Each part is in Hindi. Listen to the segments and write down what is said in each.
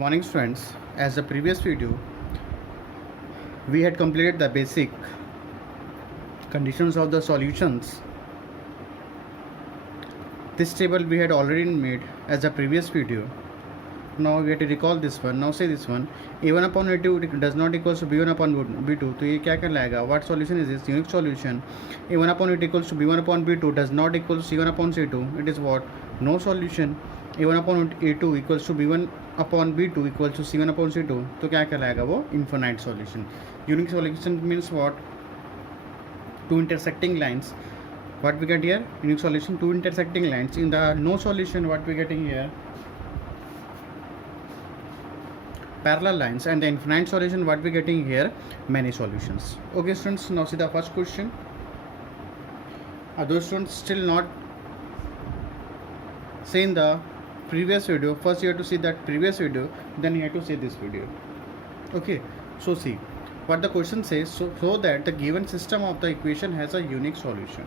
Morning students, as the previous video we had completed the basic conditions of the solutions. This table we had already made as the previous video. Now we have to recall this one. Now say this one, a1 upon a2 does not equals to b1 upon b2. तो ये क्या कहलाएगा? What solution is this? Unique solution. a1 upon a2 equals to b1 upon b2 does not equal to c1 upon c2. It is what? No solution. a1 upon a2 equals to b1 upon b2 equals to c1 upon c2. तो क्या कहलाएगा वो? Infinite solution. Unique solution means what? Two intersecting lines. What we get here? Unique solution, two intersecting lines. In the no solution, what we getting here? Parallel lines. And the infinite solution, what we getting here? Many solutions. Okay students, now see the first question. Are those students still not seen the previous video? First you have to see that previous video, then you have to see this video. Okay, so see what the question says. So that the given system of the equation has a unique solution.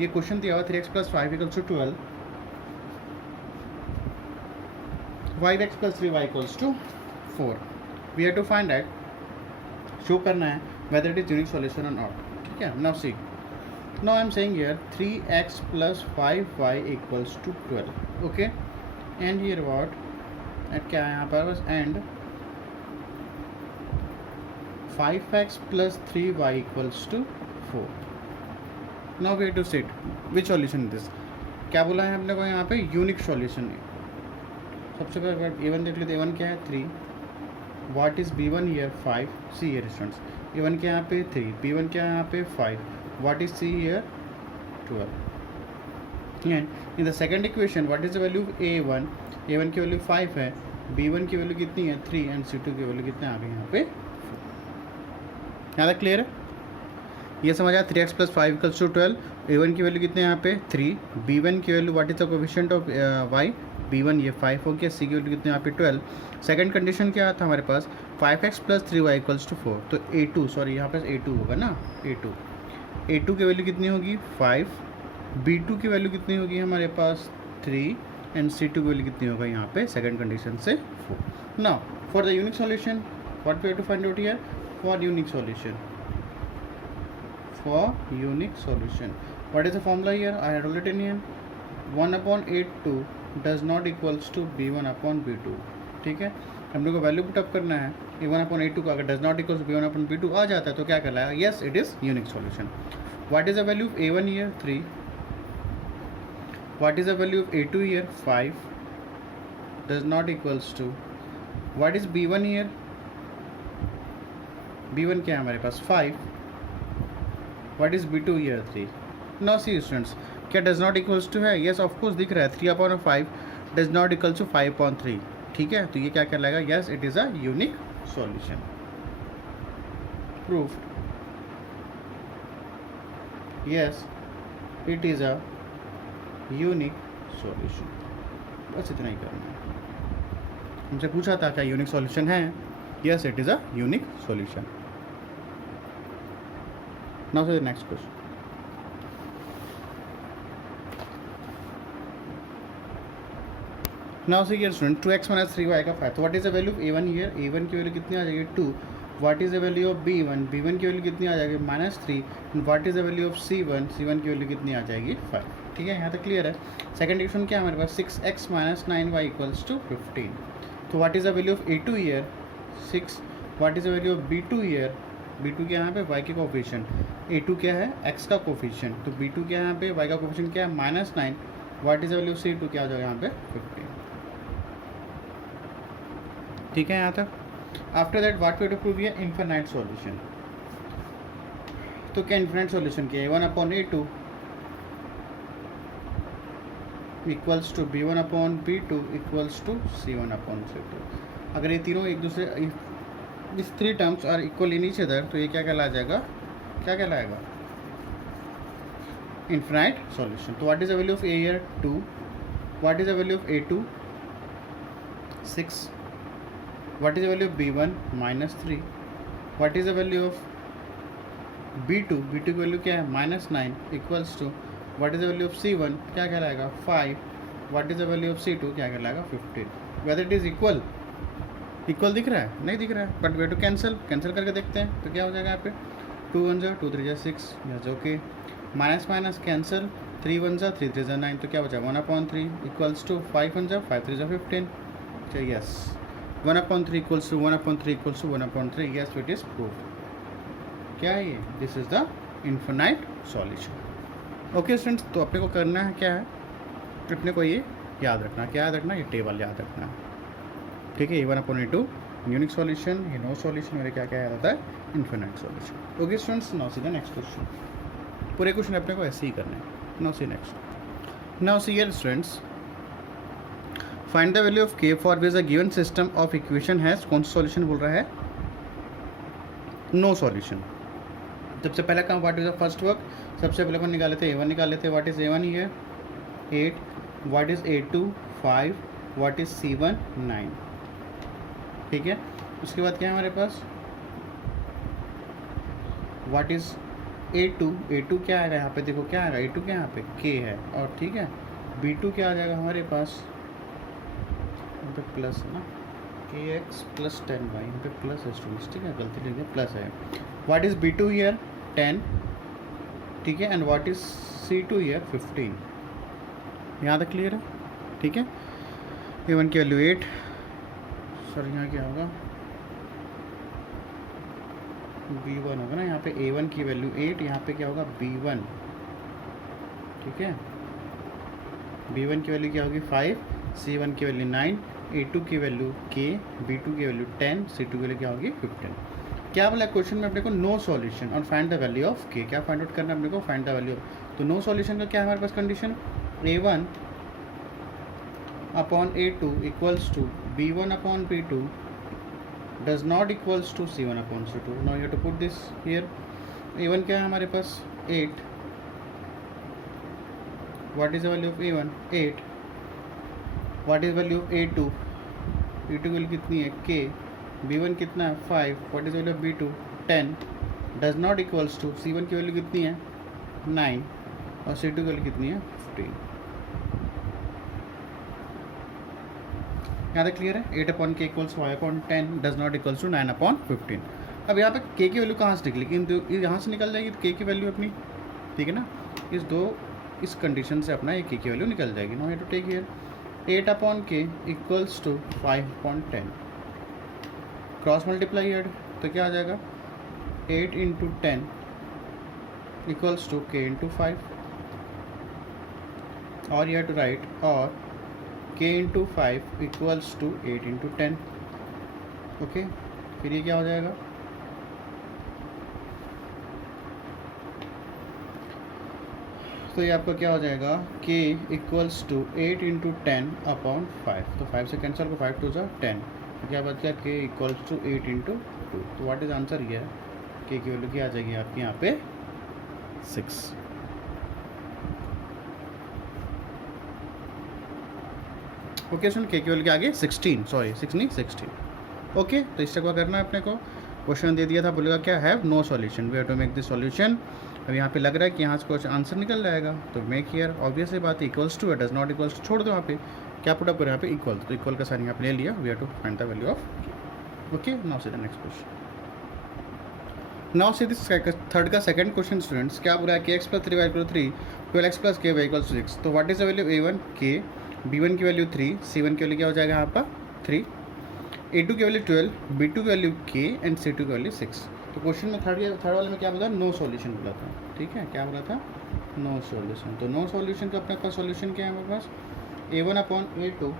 ये क्वेश्चन दिया हुआ 3x plus 5 equals to 12, 5x plus 3y equals to 4. We have to find that, show करना है whether it is unique solution or not. ठीक है, now see, now I am saying here 3x plus 5y equals to 12. Okay, and here what, and क्या है यहाँ पर बस and 5x plus 3y equals to 4. Now we have to set which solution is this. क्या बोला है हमने को यहाँ पे? यूनिक सॉल्यूशन है. सबसे पहले a1 देख लेते. a1 क्या है? 3. What is b1 here? 5. See here students, a1 क्या यहाँ पे? 3. b1 क्या यहाँ पे? 5. What is c here? 12. And in the second equation what is the value of a1? a1 की वैल्यू 5 है, b1 की वैल्यू कितनी है? 3. एंड c2 की वैल्यू कितनी आ गई यहाँ पे? 4. यहाँ तक क्लियर है? ये समझ आया. 3x plus 5 equals to 12. a1 की वैल्यू कितने यहाँ पे? 3. b1 की value what is the coefficient of y? b1 ये 5 हो गया. c की वैल्यू कितने यहाँ पे? 12. सेकंड कंडीशन क्या था हमारे पास? 5x plus 3y equals to 4. तो a2 सॉरी यहाँ पे a2 होगा ना. a2 की वैल्यू कितनी होगी? 5. b2 की वैल्यू कितनी होगी हमारे पास? 3. एंड c2 की वैल्यू कितनी होगा यहाँ पे सेकंड कंडीशन से? 4. Now for the unique solution what we have to find out here? For unique solution, for unique solution, what is the formula here? I had already written here 1 upon a2 does not equals to b1 upon b2. ठीक है, हम लोग को वैल्यू पुटअप करना है. a1 upon a2 का अगर does not equals to b1 upon b2 आ जाता है तो क्या कहलाएगा? yes it is unique solution. what is the value of a1 here? 3. what is the value of a2 here? 5. does not equals to, what is b1 here? b1 क्या है हमारे पास? 5. What is b2 here? 3. Now see students, क्या does not equals to है? yes of course दिख रहा है. 3 upon 5 does not equals to 5 upon 3. ठीक है, तो ये क्या कहलाएगा? yes it is a unique solution. Proved. yes it is a unique solution. बस इतना ही करना है. हमसे पूछा था क्या यूनिक सॉल्यूशन है? yes it is a unique solution. Now to the next question. Now see here student, 2x minus 3y का 5. So what is the value of a1 here? a1 की वैल्यू कितनी आ जाएगी? 2. what is the value of b1? b1 की वैल्यू कितनी आ जाएगी? -3. and what is the value of c1? c1 की वैल्यू कितनी आ जाएगी? 5. ठीक है, यहाँ तक क्लियर है. सेकंड इक्वेशन क्या है हमारे पास? 6x minus 9y equals to 15. तो what is the value of a2 here? 6. what is the value of b2 here? b2 क्या है यहाँ पे? y के कोफिशिएंट. a2 क्या है? x का कोफिशिएंट. तो b2 क्या है यहाँ पे? y का कोफिशिएंट क्या है? -9. What is the value of c2? क्या आ जाएगा यहाँ पे? 15. ठीक है यहाँ तक. After that what we have to prove here? Infinite solution. तो क्या इनफाइनाइट सॉल्यूशन क्या है? a1 upon a2 equals to b1 upon b2 equals to c1 upon c2. अगर ये तीनों एक दूसरे, इस 3 terms are equal in each other, तो ये क्या कहला जाएगा? क्या कहलाएगा? Infinite solution. तो what is the value of a here? 2. What is the value of a2? 6. What is the value of b1? -3. What is the value of b2? b2 की वैल्यू क्या है? -9 equals to, what is the value of c1? क्या कहलाएगा? 5. What is the value of c2? क्या कहलाएगा? 15. Whether it is equal, equal दिख रहा है? नहीं दिख रहा है, बट वे टू कैंसिल करके देखते हैं तो क्या हो जाएगा यहाँ पे 2 1 2 3 6 yes okay minus minus cancel 3 1 3 3 9 तो क्या बचा 1/3 इक्वल्स टू 5 1 5 3 15 चलिए yes 1/3 equals to 1/3 equals to 1/3 yes it is proof क्या है ये this is the infinite solution okay students तो अपने को करना है क्या है अपने को ये याद रखना क्या याद रखना ये टेबल याद रखना है ठीक है A1/A2 यूनिक सॉल्यूशन ये नो सॉल्यूशन मेरे क्या क्या याद आता है infinite solution okay students now see the next question पूरे क्वेश्चन अपने को ऐसे ही करने हैं now see next now see here students find the value of k for which the given system of equation has कौन सा सॉल्यूशन बोल रहा है नो सॉल्यूशन सबसे पहला काम what is the first work सबसे पहले अपन निकाले थे A1 निकाले थे what is A1 here 8 what is A2 5 what is C1 9 ठीक है उसके बाद क्या है हमारे पास व्हाट इज A2 क्या आएगा यहाँ पे देखो क्या आएगा A2 क्या यहाँ पे K है और ठीक है B2 क्या आ जाएगा हमारे पास यहाँ पे प्लस है ना KX प्लस 10y यहाँ पे प्लस है स्टूडेंट्स ठीक है गलती लिख दिया प्लस है व्हाट इज B2 हियर 10 ठीक है and what is C2 here 15 यहाँ तक क्लियर है ठीक है A1 की वैल्यू 8 सर यहाँ क्या होगा B1 होगा ना यहाँ पे A1 की वैल्यू 8 यहाँ पे क्या होगा B1 ठीक है B1 की वैल्यू क्या होगी 5 C1 की वैल्यू 9 A2 की वैल्यू K B2 की वैल्यू 10 C2 की वैल्यू क्या होगी 15 क्या बोला क्वेश्चन में अपने को नो सॉल्यूशन और find the value of K क्या फाइंड आउट करना है अपने को फाइंड द वैल्यू तो नो सॉल्यूशन का क्या है हमारे पास condition A1 upon A2 equals to B1 upon B2 does not equals to C1 upon C2 now you have to put this here A1 क्या है हमारे पास 8 what is the value of A1 8 what is value of A2 B2 की वैल्यू कितनी है K B1 कितना है 5 what is value of B2 10 does not equals to C1 की वैल्यू कितनी है 9 और C2 की वैल्यू कितनी है 15 यहाँ तक क्लियर है 8/k equals y/10 does not equals to 9/15 अब यहाँ पे k की वैल्यू कहाँ से निकली लेकिन यहाँ से निकल जाएगी k की वैल्यू अपनी ठीक है ना इस कंडीशन से अपना ये k की वैल्यू निकल जाएगी no you to take here 8/k equals to 5/10 cross multiply here तो क्या आ जाएगा 8 × 10 इक्वल्स टू k × 5 और यू हैव टू राइट और k × 5 इक्वल्स टू 8 × 10 ओके फिर ये क्या हो जाएगा तो ये आपका क्या हो जाएगा k इक्वल्स टू 8 × 10/5 तो 5 से कैंसिल को 5 2 × 10 तो क्या बच गया k इक्वल्स टू 8 × 2 तो व्हाट इज आंसर ये k की वैल्यू क्या आ जाएगी आपकी यहाँ पे 6 ओके सुन के केवल के आगे 16 सॉरी 6 नहीं 16 ओके तो इससे क्या करना है अपने को क्वेश्चन दे दिया था बोलेगा क्या है no solution we have to make this solution अब यहाँ पे लग रहा है कि यहाँ से कुछ आंसर निकल जाएगा तो मेक हियर ऑब्वियस ही बात equals to does not equals to छोड़ दो यहाँ पे क्या पुट अप करें यहाँ पे इक्वल तो इक्वल का साइन यहाँ पे ले लिया we have to find the value of okay now see the next question now see this third का सेकंड क्वेश्चन स्टूडेंट्स क्या बोला है kx + 3y = 3 12x + k y = 6 तो what is the value A1 k B1 की वैल्यू 3 C1 की वैल्यू क्या हो जाएगा यहाँ पर 3 A2 की वैल्यू 12 B2 की वैल्यू k एंड C2 की वैल्यू 6 तो क्वेश्चन में थर्ड वाले में क्या बोला नो सॉल्यूशन बोला था ठीक है क्या बोला था नो सॉल्यूशन तो नो सॉल्यूशन का अपने पास सॉल्यूशन क्या है हमारे पास A1/A2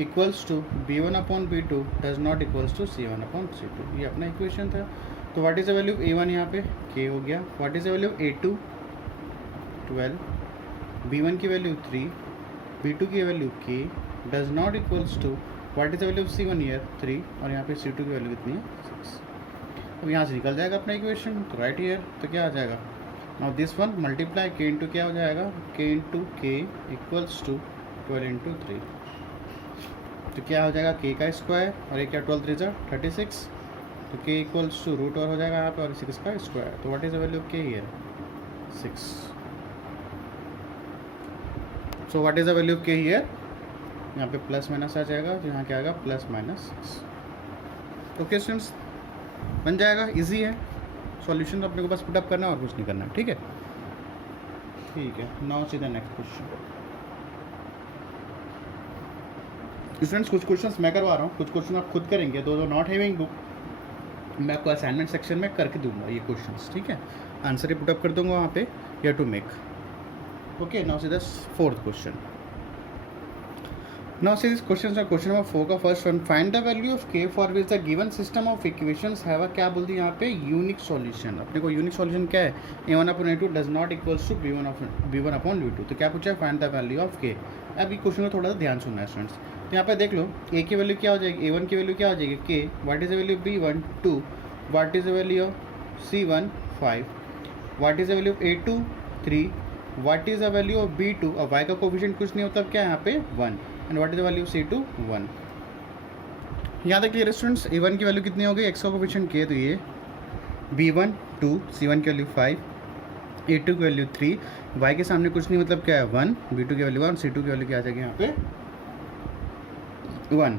equals to B1/B2 does not equals to C1/C2 ये अपना इक्वेशन था तो what is the value A1 यहाँ पे k हो गया what is the value A2 12 B1 की वैल्यू 3 B2 की value k does not equals to what is the value of C1 year 3 और यहाँ पे C2 की वैल्यू कितनी है 6 अब यहाँ से निकल जाएगा अपना इक्वेशन तो राइट ईयर तो क्या आ जाएगा now this one multiply k into क्या हो जाएगा k into k equals to 12 × 3 तो क्या हो जाएगा k का स्क्वायर और ये क्या 12 3 36 तो k इक्वल्स टू रूट और हो जाएगा यहाँ पे और 6 का स्क्वायर तो what is the value of k year 6 so what is the value of k here यहाँ पे प्लस माइनस आ जाएगा, तो यहाँ क्या आएगा प्लस माइनस 6। ओके स्टूडेंट्स, बन जाएगा, इजी है सॉल्यूशन, तो अपने को बस पुटअप करना है और कुछ नहीं करना है। ठीक है, ठीक है। नाउ सीधा नेक्स्ट क्वेश्चन। स्टूडेंट्स कुछ क्वेश्चंस मैं करवा रहा हूँ, कुछ क्वेश्चन आप खुद करेंगे, दो नॉट हैविंग बुक मैं आपको असाइनमेंट सेक्शन में करके दूंगा ये क्वेश्चंस। ठीक है, आंसर ही पुटअप कर दूंगा वहाँ पे, या to make. Okay, now see this fourth question. Now see this question है क्वेश्चन नंबर 4 का first one, find the value of k for which the given system of equations have a, क्या बोल दी यहाँ पे, यूनिक सॉल्यूशन। अपने को यूनिक सॉल्यूशन क्या है, a1/a2 does not equals to b1/b2। तो क्या पूछा है, find the value of k। अब ये क्वेश्चन को थोड़ा सा ध्यान सुनना है स्टूडेंट्स। तो यहाँ पे देख लो, a की वैल्यू क्या हो जाएगी, a1 की वैल्यू क्या हो जाएगी k, what is the value of b1 2, what is the value of c1 5, what is the value of a2 3, what is the value of b2, अब y का कोफिशिएंट कुछ नहीं होता, क्या है यहाँ पे 1, and what is the value of c2 1। यहाँ तक क्लियर स्टूडेंट्स, a1 की वैल्यू कितनी हो गई, x का कोफिशिएंट k, तो ये b1 2, c1 की वैल्यू 5, a2 की वैल्यू 3, y के सामने कुछ नहीं मतलब क्या है 1, b2 की वैल्यू 1, c2 की वैल्यू क्या आ जाएगी यहाँ पे 1।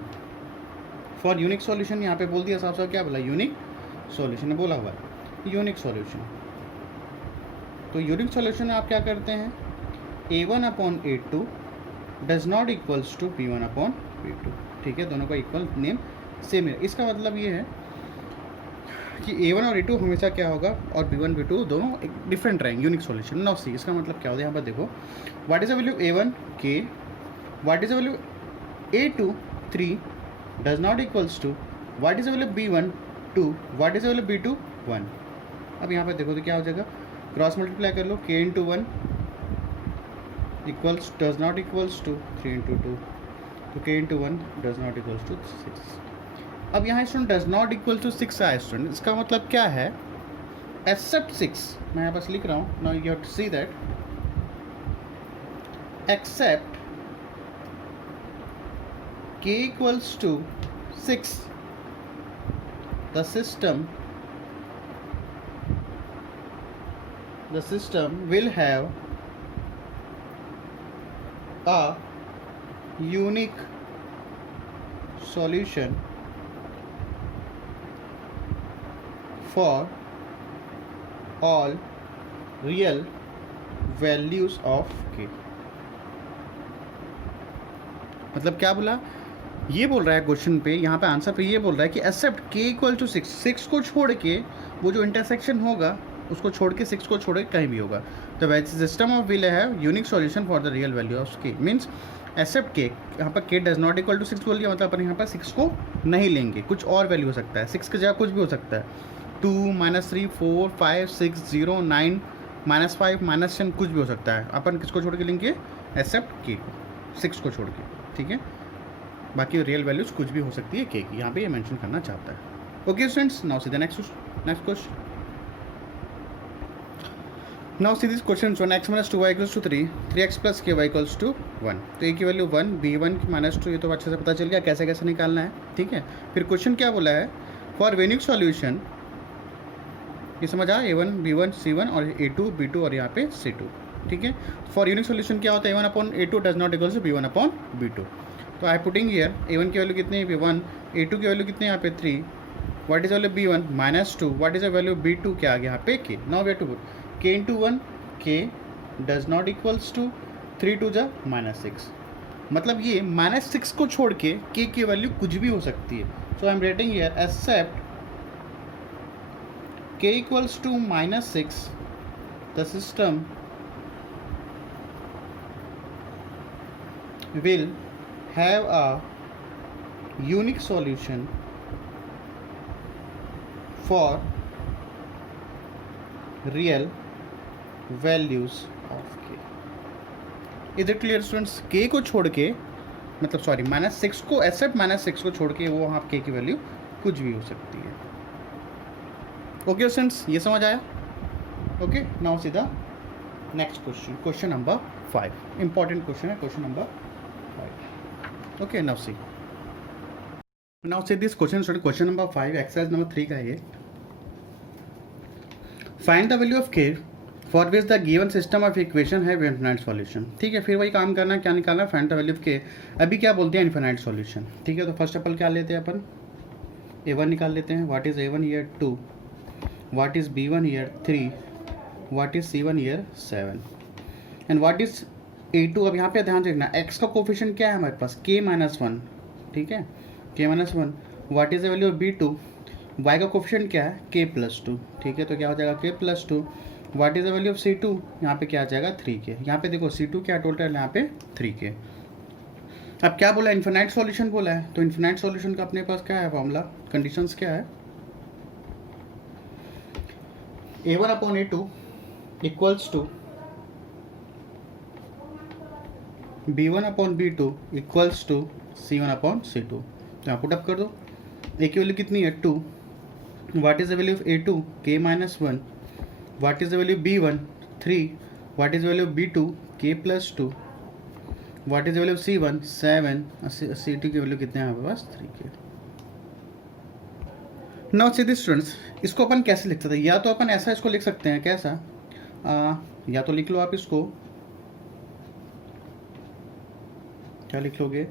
फॉर यूनिक सॉल्यूशन यहाँ पे बोल दिया साफ साफ, क्या बोला, यूनिक सॉल्यूशन है बोला हुआ है, यूनिक सॉल्यूशन। तो यूनिक सॉल्यूशन में आप क्या करते हैं, a1/a2 does not equals to b1/b2। ठीक है, दोनों का इक्वल नेम सेम है। इसका मतलब ये है कि a1 और a2 हमेशा क्या होगा, और b1 b2 दोनों एक डिफरेंट रहेंगे, यूनिक सॉल्यूशन। नाउ सी, इसका मतलब क्या होता है, यहाँ पर देखो, what is the value a1 k, what is the value a2 3 does not equals to, what is the value b1 2, what is the value b2 1। अब यहाँ पर देखो तो क्या हो जाएगा, क्रॉस मल्टीप्लाई कर लो, k into 1 equals does not equals to 3 into 2, तो k into 1 does not equals to 6। अब यहाँ student does not equal to 6 आया स्टूडेंट, इसका मतलब क्या है, एक्सेप्ट 6, मैं यहाँ पास लिख रहा हूँ, now you have to see that, except k equals to 6 the system will have a unique solution for all real values of k। मतलब क्या बोला, ये बोल रहा है क्वेश्चन पे, यहाँ पे आंसर पे ये बोल रहा है कि एक्सेप्ट k इक्वल टू 6, 6 को छोड़ के वो जो इंटरसेक्शन होगा उसको छोड़ के, 6 को छोड़ के कहीं भी होगा, तो वैसे system of will have unique solution for the real value of k। Means except k, यहाँ पर k does not equal to 6 बोल दिया, मतलब अपन यहाँ पर 6 को नहीं लेंगे, कुछ और वैल्यू हो सकता है, 6 की जगह कुछ भी हो सकता है, 2 -3 4 5 6 0 9 -5 -10 कुछ भी हो सकता है। अपन किसको छोड़ के लेंगे, एक्सेप्ट k को, 6 को छोड़ के। ठीक है, बाकी रियल वैल्यूज कुछ भी हो सकती है k की, यहाँ पे ये मेंशन करना चाहता है। Okay students, now see the next question. Now see this question, x - 2y = 3, 3x + ky = 1। तो a की वैल्यू 1, b1 -2, ये तो अच्छे से पता चल गया कैसे कैसे निकालना है। ठीक है, फिर क्वेश्चन क्या बोला है, फॉर यूनिक सॉल्यूशन, ये समझ आया, a1 b1 c1 और a2 b2 और यहाँ पे c2। ठीक है, फॉर यूनिक सॉल्यूशन क्या होता है, a1/a2 does not equals to b1/b2। तो आई पुटिंग हियर a1 की वैल्यू कितनी है, 1, a2 की वैल्यू कितनी है यहाँ पे 3, what is value b1 -2, what is the value b2, क्या आ गया यहाँ पे k। Now we have to put k into 1, k does not equals to 3 2 जा -6, मतलब ये -6 को छोड़ के k की वैल्यू कुछ भी हो सकती है। So I am writing here except k equals to -6 the system will have a unique solution for real values of k। इधर क्लियर स्टूडेंट्स, k को छोड़ के, मतलब सॉरी -6 को, एक्सेप्ट -6 को छोड़ के वो आप k की वैल्यू कुछ भी हो सकती है। ओके स्टूडेंट्स, ये समझ आया। ओके, नाउ सीधा next question, question number 5, important question है, question number 5। Okay, now see this question, question number 5, exercise number 3 का ये, find the value of k for which the given system of equation है इन्फिनाइट सॉल्यूशन। ठीक है, फिर वही काम करना है, क्या निकालना है, फाइंड द वैल्यू ऑफ के। अभी क्या बोलते हैं, इन्फिनाइट सॉल्यूशन। ठीक है, तो फर्स्ट ऑफ ऑल क्या लेते हैं अपन, a1 निकाल लेते हैं। What is a1 year 2, what is b1 year 3, what is c1 year 7 and what is a2। अब यहाँ पे ध्यान रखना, x का कोफिशिएंट क्या है हमारे पास, k-1। ठीक है, k-1। What is the value of b2, y का कोफिशिएंट क्या है, k+2। ठीक है, तो क्या हो जाएगा k+2। What is the value of c2, यहाँ पे क्या आ जाएगा 3k। यहाँ पे देखो c2 क्या टोटल, यहाँ पे 3k। अब क्या बोला, इन्फिनाइट सॉल्यूशन बोला है, तो इन्फिनाइट सॉल्यूशन का अपने पास क्या है फॉर्मूला, कंडीशंस क्या है, a1/a2 equals to b1/b2 equals to c1/c2। तो यहाँ पुटअप कर दो, a की वैल्यू कितनी है 2, what is the value of a2 k-1, what is the value b1 3, what is the value of b2 k+2, what is the value of c1 7, c2 की वैल्यू कितने हैं हमारे पास 3k। Now see this students, इसको अपन कैसे लिख सकते हैं, या तो अपन ऐसा इसको लिख सकते हैं, कैसा, या तो लिख लो आप इसको, क्या लिख लोगे,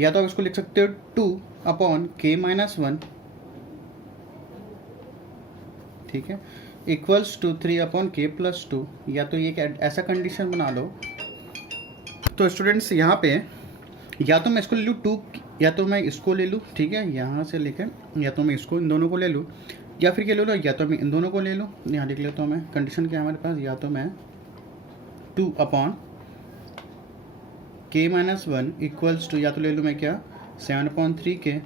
या तो आप इसको लिख सकते हो 2/k-1, ठीक है, इक्वल्स टू 3/k+2, या तो ये ऐसा कंडीशन बना लो। तो स्टूडेंट्स यहाँ पे या तो मैं इसको ले लूँ 2, या तो मैं इसको ले लूँ, ठीक है, यहाँ से लेकर, या तो मैं इसको इन दोनों को ले लूँ, या फिर क्या ले लो, या तो मैं इन दोनों को ले लूँ। यहाँ लिख लेता हूँ मैं, कंडीशन क्या है हमारे पास, या तो मैं 2/k-1 इक्वल्स टू, या तो ले लूँ मैं क्या 7/3k,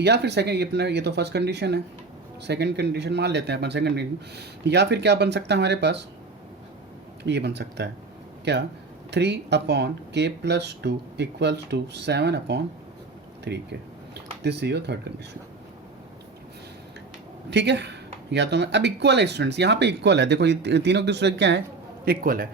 या फिर सेकेंड, ये तो फर्स्ट कंडीशन है, सेकेंड कंडीशन मान लेते हैं अपन सेकेंड कंडीशन। या फिर क्या बन सकता है हमारे पास, ये बन सकता है क्या 3/k+2 equals to 7/3k। This is your third condition. ठीक है, या तो मैं अब इक्वल है स्टूडेंट्स, यहाँ पे इक्वल है, देखो ये तीनों दूसरे क्या है, इक्वल है।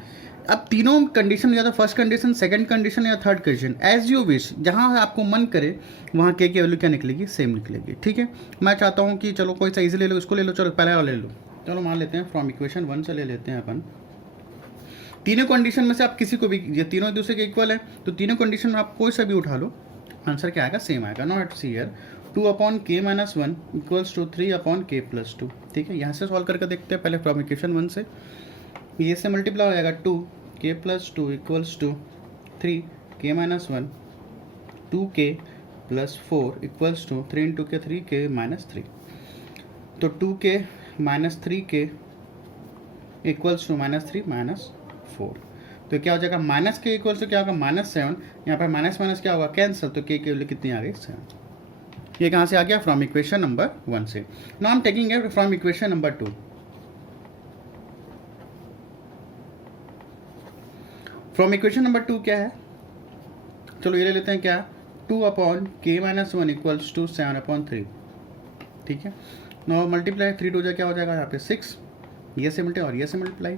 अब तीनों कंडीशन, या तो फर्स्ट कंडीशन, सेकंड कंडीशन या third condition, as you wish, जहाँ आपको मन करे वहाँ के की वैल्यू क्या निकलेगी, सेम निकलेगी। ठीक है, मैं चाहता हूँ कि चलो कोई सा इजी ले लो, इसको ले लो, चलो पहले वाला ले लो, चलो मान लेते हैं फ्रॉम इक्वेशन 1 से ले लेते हैं अपन। तीनों कंडीशन में से आप किसी को भी, ये तीनों एक दूसरे के इक्वल है, तो तीनों कंडीशन में आप कोई सा भी उठा लो, आंसर क्या आएगा, सेम आएगा। Not see here 2/k-1 equals to 3/k+2। ठीक है, यहाँ से सॉल्व करके देखते हैं पहले फ्रॉम इक्वेशन 1 से, ये से मल्टीप्लाई हो जाएगा 2k+2 equals to 3k-1, 2k+4 equals to 3 × k 3k-3, तो 2k-3k इक्वल्स टू -3 -4, तो क्या हो जाएगा, माइनस के इक्वल्स टू क्या होगा -7, यहाँ पर माइनस माइनस क्या होगा, कैंसिल, तो k की वैल्यू कितनी आ गई 7। ये कहाँ से आ गया, फ्रॉम इक्वेशन नंबर 1 से। Now I am taking it from equation number 2। From equation number 2 क्या है, चलो ये ले लेते हैं क्या, 2/k-1 इक्वल्स टू 7/3। ठीक है, नाउ मल्टीप्लाई 3 2 क्या हो जाएगा यहाँ पे 6, ये से मल्टीप्लाई और ये से मल्टीप्लाई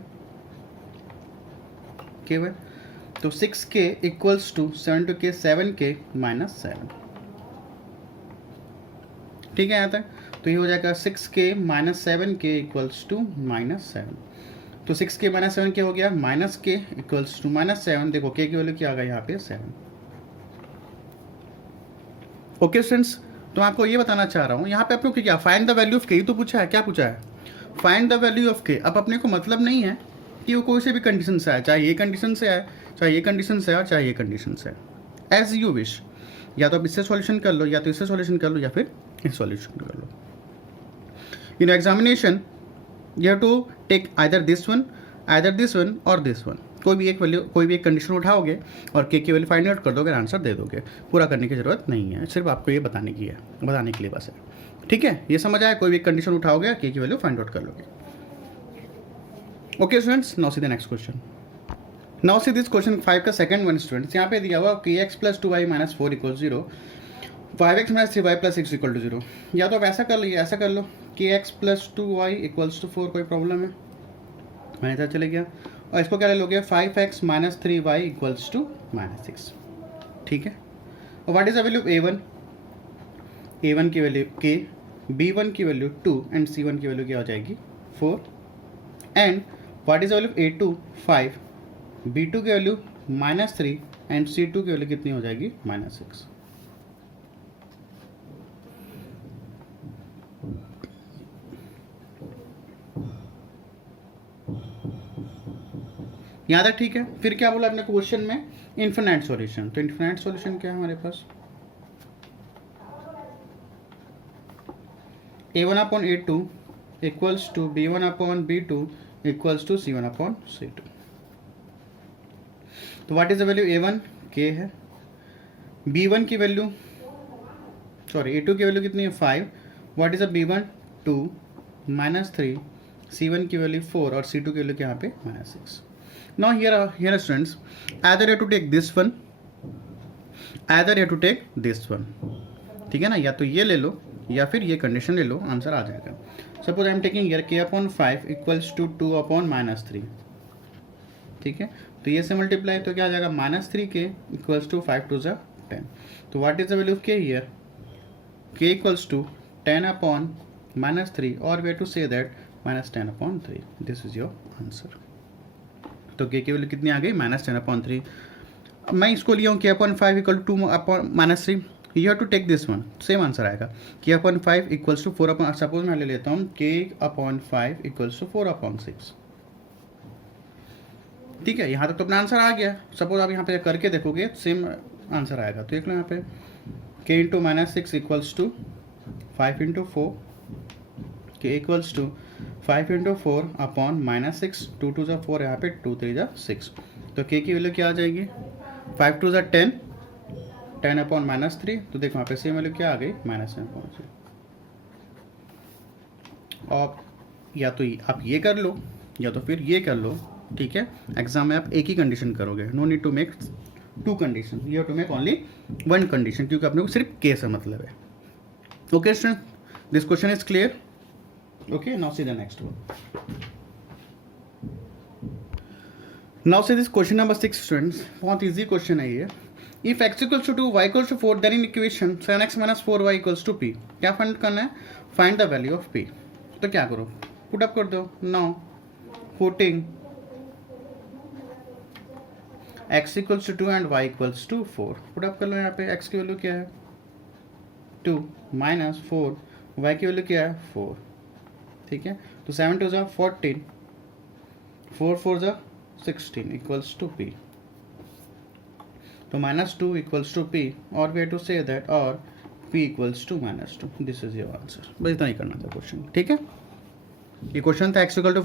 k1, तो 6k equals to 7 × k 7k -7। ठीक है यहाँ तक, तो ये हो जाएगा 6k -7k इक्वल्स टू -7, तो 6k -7k हो गया, -k इक्वल्स टू -7, देखो k की वैल्यू क्या आ गई यहाँ पे 7। ओके स्टूडेंट्स, तो मैं आपको ये बताना चाह रहा हूँ, यहाँ पे आपको क्या find the value of k तो पूछा है, क्या पूछा है, find the value of k। अब अपने को मतलब नहीं है कि वो कोई से भी कंडीशन से आए, चाहे ये कंडीशन से आए, चाहे ये कंडीशन से आए, चाहे ये कंडीशन से आए, एज यू विश, या तो आप इससे सॉल्यूशन कर लो, या तो इससे सॉल्यूशन कर लो, या फिर इस सॉल्यूशन कर लो। In examination you have to take either this one और दिस वन, कोई भी एक वैल्यू, कोई भी एक कंडीशन उठाओगे और k की वैल्यू फाइंड आउट कर दोगे, आंसर दे दोगे, पूरा करने की जरूरत नहीं है, सिर्फ आपको ये बताने की है, बताने के लिए बस है। ठीक है, ये समझ आया, कोई भी एक कंडीशन उठाओगे, k की वैल्यू फाइंड आउट कर लोगे। Okay students, now see the next question. Now see this question 5 का सेकंड वन स्टूडेंट्स, यहाँ पे दिया हुआ kx + 2y - 4 = 0, 5x - 3y + 6 = 0। या तो आप ऐसा कर लो, ऐसा कर लो, kx + 2y = 4, कोई प्रॉब्लम है, मैंने इधर चले गया, और इसको क्या ले लोगे 5x - 3y = -6। ठीक है, और what is the value a1, a1 की वैल्यू k, b1 की वैल्यू 2 एंड c1 की वैल्यू क्या हो जाएगी 4, and what is the value of A2 5, B2 की वैल्यू -3 एंड C2 की वैल्यू कितनी हो जाएगी -6। यहाँ तक ठीक है। फिर क्या बोला आपने क्वेश्चन में, इन्फिनाइट सॉल्यूशन। तो इन्फिनाइट सॉल्यूशन क्या है हमारे पास, A1 upon A2 equals to B1 upon B2 equals to C1 upon C2। तो what is the value A1 K है, B1 की वैल्यू सॉरी A2 की वैल्यू कितनी है 5, what is the B1 2 -3, C1 की वैल्यू 4 और C2 की वैल्यू यहाँ पे -6। Now here students, either you have to take this one, either you have to take this one, ठीक है ना, या तो ये ले लो या फिर ये कंडीशन ले लो, आंसर आ जाएगा। Suppose I am taking here K upon 5 equals to 2 upon -3, ठीक है, तो ये से मल्टीप्लाई तो क्या आ जाएगा -3K इक्वल्स टू 5 2 10। तो what is the value of K here, K equals to 10 upon -3 और way to say that -10 upon 3, this is your answer. तो K की वैल्यू कितनी आ गई -10 अपॉन 3। मैं इसको लिया हूँ K upon 5 equal to 2 upon -3, you have to take this one, same answer आएगा। K upon 5 equals to 4 upon, suppose मैं ले लेता हूँ K upon 5 equals to 4 upon 6, ठीक है, यहाँ तक तो अपना आंसर आ गया। सपोज आप यहाँ पे करके देखोगे सेम आंसर आएगा। तो देख लो यहाँ पे K into -6 equals to 5 into 4, K equals to 5 into 4 upon -6, 2 2 4, यहाँ पे 2 3 6। तो K की वैल्यू क्या आ जाएगी, 5 2 10, 10 अपॉन -3, तो देखो यहाँ पे सेम वैल्यू क्या आ गई -10/3। और या तो आप ये कर लो या तो फिर ये कर लो, ठीक है। एग्जाम में आप एक ही कंडीशन करोगे, no need to make 2 condition, you have to make only 1 condition, क्योंकि अपने को सिर्फ K से मतलब है। Okay student, this question is clear. Okay, now see the next one. Now see this question number 6 students, बहुत easy question है ये। If x equals to 2, y equals to 4, then in equation 7x minus 4y equals to p, क्या फाइंड करना है, find the value of p। तो क्या करो, पुट अप कर दो। now putting x equals to 2 and y equals to 4, put up कर लो। यहाँ पे x की वैल्यू क्या है 2 माइनस 4, y की वैल्यू क्या है 4, ठीक है। तो 7 2 14, 4 4 16 इक्वल्स टू p, तो -2 इक्वल्स टू p, और वे टू से दैट और p equals to -2, this is your answer. बस इतना ही करना था क्वेश्चन, ठीक है। ये क्वेश्चन था x equal to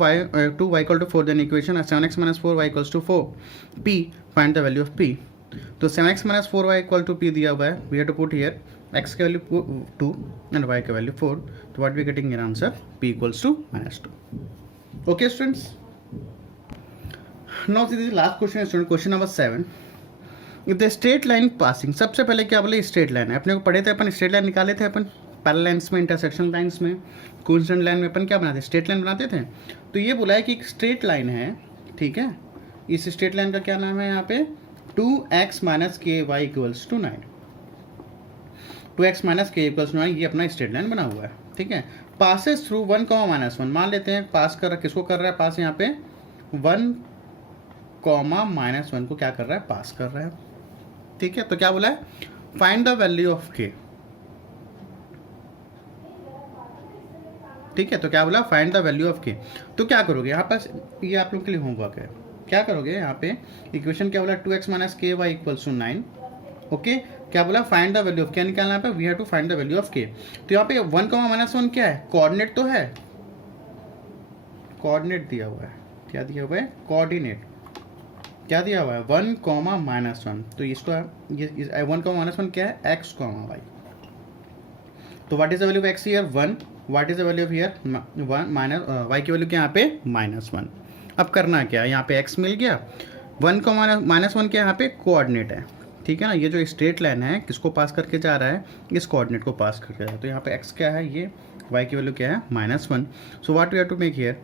2 y equal to 4, then equation 7x minus 4y equals to 4, p find the value of p। तो 7x minus 4y equal to p दिया हुआ है, we have to put here x की वैल्यू 2 एंड y की वैल्यू 4, तो what we getting in answer p equals to -2। Okay students, now this is last question student, question number 7। If the straight line passing, सबसे पहले क्या बोले, स्ट्रेट लाइन है, अपने को पढ़े थे अपन, स्ट्रेट लाइन निकाले थे अपन पैरेलल लाइन्स में, इंटरसेक्शन लाइन्स में, कोइंसिडेंट लाइन में अपन क्या बनाते, स्ट्रेट लाइन बनाते थे। तो ये बोला है कि एक स्ट्रेट लाइन है, ठीक है, इस स्ट्रेट लाइन का क्या नाम है यहाँ पे 2x minus k y equals to 9, 2x minus k equals to 9, ये अपना स्ट्रेट लाइन बना हुआ है, ठीक है। पासेस थ्रू 1, -1, मान लेते हैं पास कर रहा है, किसको कर रहा है पास, यहाँ पे 1, -1 को क्या कर रहा है, पास कर रहा है, ठीक है। तो क्या बोला है, find the value of k, ठीक है। तो क्या बोला, find the value of k। तो क्या करोगे यहाँ पास, ये आप लोग के लिए होमवर्क है, क्या करोगे यहाँ पे इक्वेशन क्या बोला, 2x minus k y equals to 9, okay. क्या बोला, फाइंड द वैल्यू ऑफ, क्या निकालना है, we have to find the value of k। तो यहाँ पे 1, -1 क्या है, कोऑर्डिनेट तो है, कोऑर्डिनेट दिया हुआ है, क्या दिया हुआ है, कोऑर्डिनेट क्या दिया हुआ है 1, -1, तो इसको ये 1, -1 क्या है, x, y। तो what is the value of x here 1, what is the value of here 1 minus y की वैल्यू क्या यहाँ पे -1। अब करना क्या है, यहाँ पे x मिल गया, 1, -1 क्या यहाँ पे कोऑर्डिनेट है, ठीक है ना। ये जो स्ट्रेट लाइन है किसको पास करके जा रहा है, इस कोऑर्डिनेट को पास करके जा रहा है। तो यहाँ पे x क्या है, ये y की वैल्यू क्या है -1। So what we have to make here,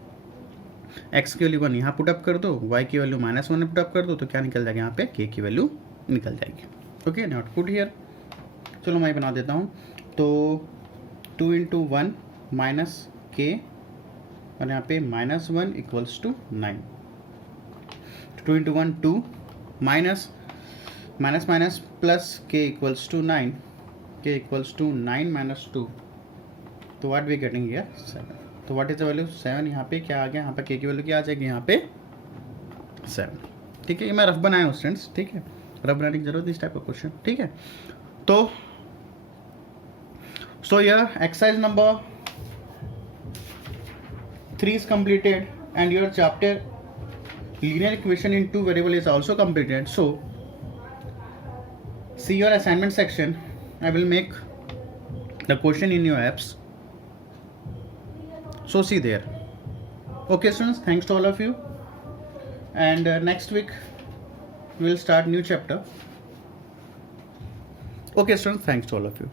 x की वैल्यू 1 यहाँ पुट अप कर दो, y की वैल्यू -1 पुट अप कर दो, तो क्या निकल जाएगा यहाँ पे k की वैल्यू निकल जाएगी, ओके। नॉट पुट हियर, चलो मैं बना देता हूँ। तो 2 × 1 - k और यहाँ पे -1 equals to 9. 2 into 1 2 minus plus k equals to 9. K equals to 9 minus 2. तो what we getting here 7. तो what is the value 7. यहाँ पे क्या आ गया, यहाँ पे k की वैल्यू क्या आ जाएगी, यहाँ पे 7. ठीक है, ये मैं रफ बनाया हूँ स्टूडेंट्स. ठीक है, रफ बनाने की जरूरत इस टाइप का क्वेश्चन. ठीक है, तो so here exercise number 3 is completed and your chapter linear equation in 2 variable is also completed. So see your assignment section. I will make the question in your apps, so see there. Okay students, thanks to all of you, and next week we will start new chapter. Okay students, thanks to all of you.